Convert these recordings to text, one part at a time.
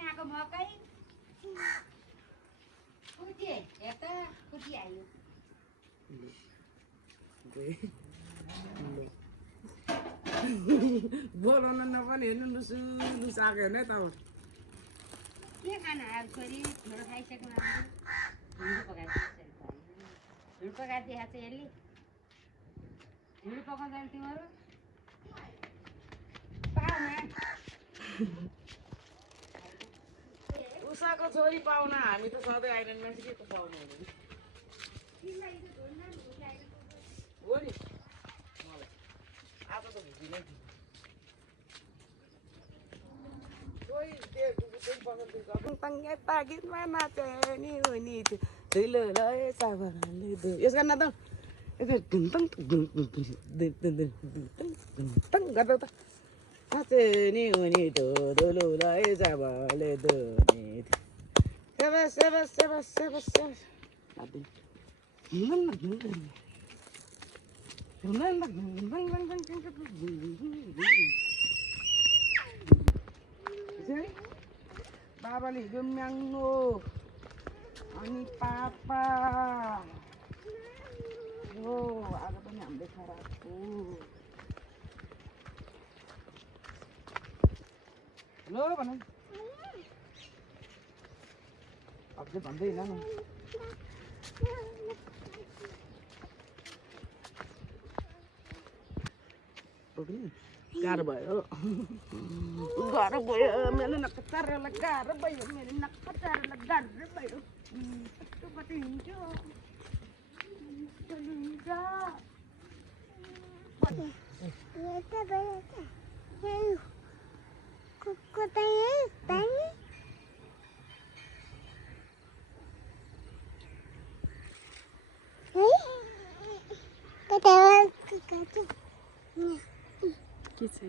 आएको मकै कुटी हेर्दा कुटी आयो बोलाउन नपनि हेर्नु लुसु लुसु आएको हेर्नु है त के खाना अब छोरी मेरो खाइसक्नु ढुँड पकाइदिएको छ यसले ढुँड पकाउँदैन तिमीहरू पाउना उषाको छोरी पाउन हामी त सधैँ आइरहने मान्छे के को पाउनु हो नि आज त भुजिनै पाकिटमा नाचे नि हुने थियो धुलो यस गर्न त गर्दा त नाचे नि हुने थियो धुलो चावलले धुने बाबाले हिजो म्याङ्गो अनि पापा हो आज पनि हामीले खराबको हेलो भन अझै भन्दै हिँड न गाह्रो भयो मेरो नक्कचारलाई गाह्रो भयो मेरो नक्कचारलाई गाह्रो भयो कति हिँड्थ्यो के छ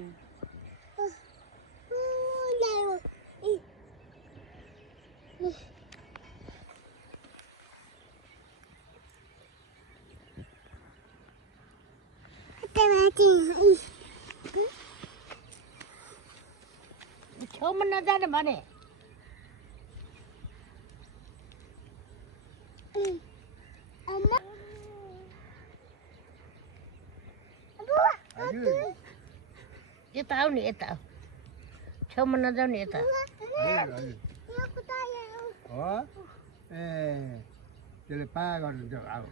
छेउमा नजाने भने यता आऊ नि यता छेउमा नजाऊ नि यता त्यसले पा गर्नु अब